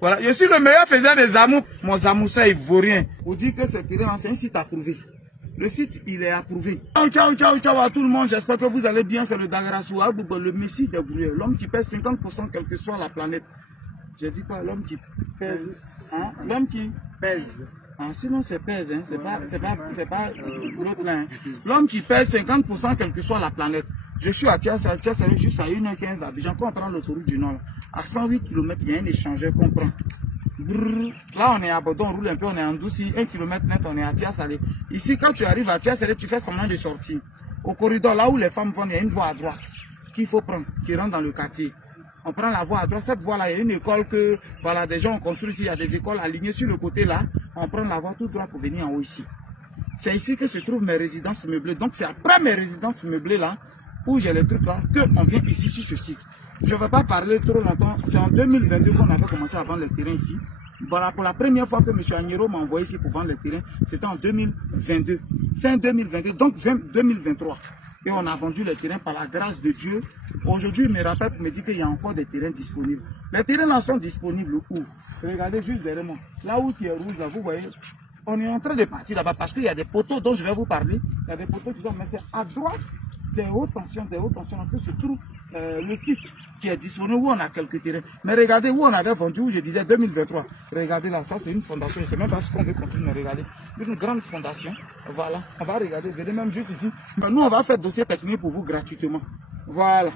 Voilà, je suis le meilleur faiseur des amours. Mon zamoussa ivoirien. Vous dites que c'est terrain, c'est un site approuvé. Le site, il est approuvé. Ciao, ciao, ciao à tout le monde. J'espère que vous allez bien. C'est le Dagrasou Abouba, le messie des brouilleurs. L'homme qui pèse 50% quelle que soit la planète. J'ai dit quoi? L'homme qui pèse. Hein? L'homme qui pèse. Ah, sinon c'est pèse, hein? C'est pas l'autre là. Hein? L'homme qui pèse 50% quelle que soit la planète. Je suis à Tiassa, Tiassa est juste à 1h15 d'Abidjan. Quand on prend l'autoroute du Nord, à 108 km, il y a un échangeur qu'on prend. Brrr. Là, on est à Bodon, on roule un peu, on est en Douci, 1 km net, on est à Tiassalé. Ici, quand tu arrives à Tiassalé, tu fais semblant de sortir. Au corridor, là où les femmes vont, il y a une voie à droite qu'il faut prendre, qui rentre dans le quartier. On prend la voie à droite. Cette voie-là, il y a une école que, voilà, des gens ont construit ici, il y a des écoles alignées sur le côté là. On prend la voie tout droit pour venir en haut ici. C'est ici que se trouvent mes résidences meublées. Donc, c'est après mes résidences meublées là, où j'ai les trucs là, qu'on vient ici sur ce site. Je ne vais pas parler trop longtemps. C'est en 2022 qu'on avait commencé à vendre les terrains ici. Voilà, pour la première fois que M. Agnero m'a envoyé ici pour vendre les terrains, c'était en 2022. Fin 2022, donc 2023. Et on a vendu les terrains par la grâce de Dieu. Aujourd'hui, il me rappelle pour me dire qu'il y a encore des terrains disponibles. Les terrains là sont disponibles où? Regardez juste derrière moi. Là où il est rouge, là, vous voyez, on est en train de partir là-bas parce qu'il y a des poteaux dont je vais vous parler. Il y a des poteaux qui sont, mais c'est à droite des hautes tensions, en plus se trouve le site qui est disponible où on a quelques terrains. Mais regardez où on avait vendu, où je disais 2023. Regardez là, ça c'est une fondation, je ne sais même pas ce qu'on veut construire, mais regardez, une grande fondation. Voilà, on va regarder, venez même juste ici. Mais nous on va faire dossier technique pour vous gratuitement. Voilà.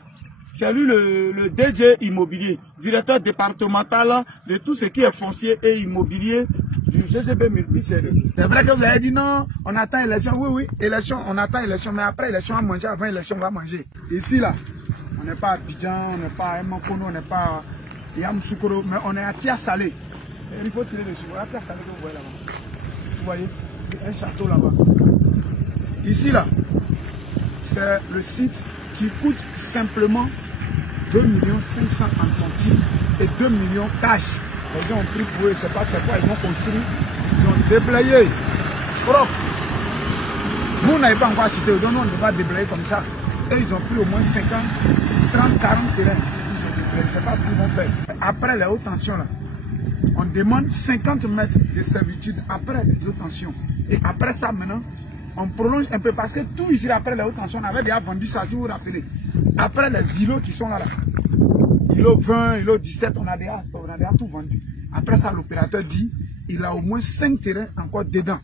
C'est lui le DJ immobilier, directeur départemental de tout ce qui est foncier et immobilier du GGB multiservice. C'est vrai que vous avez dit non, on attend élection. Oui, oui, élection, on attend élection, mais après élection, on va manger, avant élection, on va manger. Ici, là, on n'est pas à Abidjan, on n'est pas à Makono, on n'est pas à Yamsoukoro, mais on est à Tiassalé. Il faut tirer dessus. Voilà Tiassalé que vous voyez là-bas. Vous voyez, un château là-bas. Ici, là, c'est le site qui coûte simplement 2 500 000 en tontine et 2 millions cash. Les gens ont pris pour eux, je ne sais pas c'est quoi, ils vont construire, ils ont déblayé. Propre. Vous n'avez pas encore acheté, donc on ne va pas déblayer comme ça. Et ils ont pris au moins 50, 30, 40 terrains. Je ne sais pas ce qu'ils vont faire. Après les hautes tensions, là, on demande 50 mètres de servitude après les hautes tensions. Et après ça, maintenant, on prolonge un peu parce que tout ici, après les hautes tensions, on avait déjà vendu ça, si vous vous rappelez. Après les îlots qui sont là, îlot 20, îlot 17, on a déjà tout vendu. Après ça, l'opérateur dit, il a au moins 5 terrains encore dedans.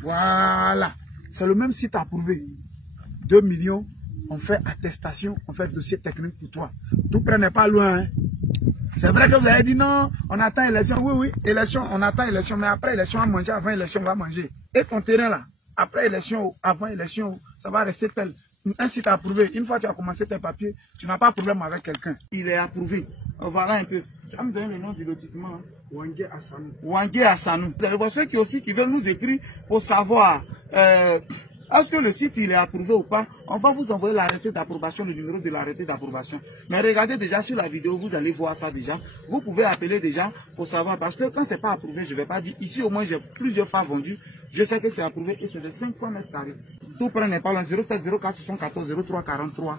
Voilà. C'est le même site approuvé. 2 millions, on fait attestation, on fait dossier technique pour toi. Tout près n'est pas loin. Hein. C'est vrai que vous avez dit non, on attend élection. Oui, oui, élection, on attend élection, mais après élection, on va manger, avant élection, on va manger. Et ton terrain là, après élection, avant élection, ça va rester tel. Un site approuvé, une fois que tu as commencé tes papiers, tu n'as pas de problème avec quelqu'un. Il est approuvé. Voilà un peu. Tu vas me donner le nom du lotissement. Hein? Wangé Assanou. Wangé Assanou. Vous allez voir ceux qui veulent nous écrire pour savoir est-ce que le site il est approuvé ou pas. On va vous envoyer l'arrêté d'approbation, le numéro de l'arrêté d'approbation. Mais regardez déjà sur la vidéo, vous allez voir ça déjà. Vous pouvez appeler déjà pour savoir. Parce que quand c'est pas approuvé, je ne vais pas dire. Ici au moins j'ai plusieurs fois vendu. Je sais que c'est approuvé et c'est de 500 mètres carrés. Tout près n'est pas loin. 07 04 74 03 43.